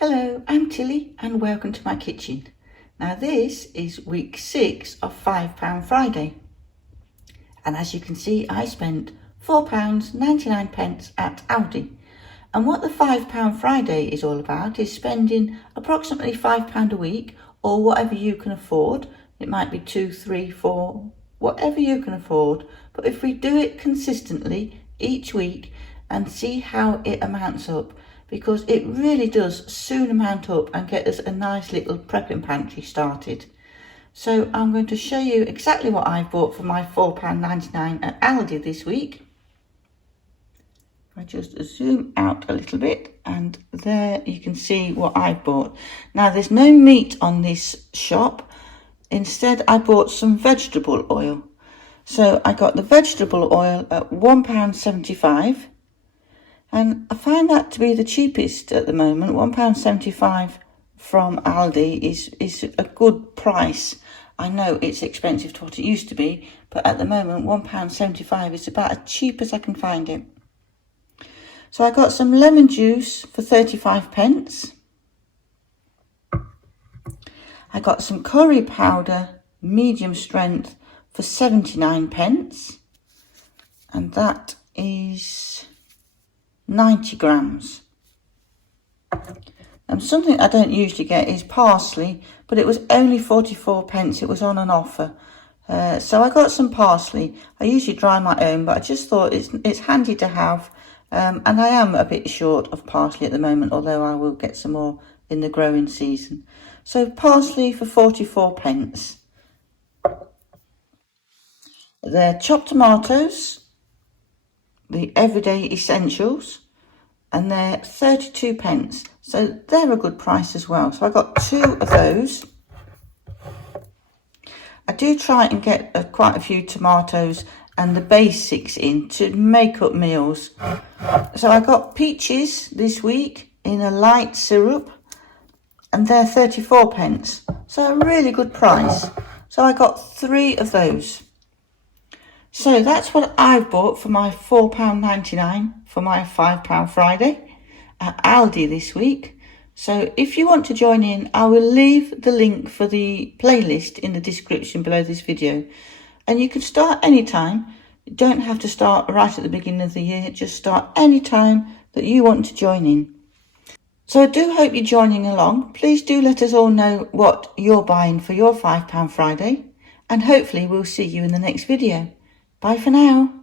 Hello, I'm Tilly and welcome to my kitchen. Now this is week 6 of £5 Friday. And as you can see, I spent £4.99 at Aldi. And what the £5 Friday is all about is spending approximately £5 a week, or whatever you can afford. It might be 2, 3, 4, whatever you can afford. But if we do it consistently each week and see how it amounts up, because it really does soon amount up and get us a nice little prepping pantry started. So I'm going to show you exactly what I've bought for my £4.99 at Aldi this week. I just zoom out a little bit and there you can see what I've bought. Now there's no meat on this shop. Instead I bought some vegetable oil. So I got the vegetable oil at £1.75. And I find that to be the cheapest at the moment. £1.75 from Aldi is a good price. I know it's expensive to what it used to be, but at the moment £1.75 is about as cheap as I can find it. So I got some lemon juice for 35p. I got some curry powder, medium strength, for 79p. And that is 90 grams. And something I don't usually get is parsley, but it was only 44p. It was on an offer, so I got some parsley. I usually dry my own, but I just thought it's handy to have, and I am a bit short of parsley at the moment, although I will get some more in the growing season. So parsley for 44p. The chopped tomatoes, the everyday essentials, and they're 32p, so they're a good price as well. So I got 2 of those. I do try and get quite a few tomatoes and the basics in to make up meals. So I got peaches this week in a light syrup, and they're 34p, so a really good price. So I got 3 of those. So that's what I've bought for my £4.99 for my £5 Friday at Aldi this week. So if you want to join in, I will leave the link for the playlist in the description below this video. And you can start anytime. You don't have to start right at the beginning of the year. Just start any time that you want to join in. So I do hope you're joining along. Please do let us all know what you're buying for your £5 Friday. And hopefully we'll see you in the next video. Bye for now.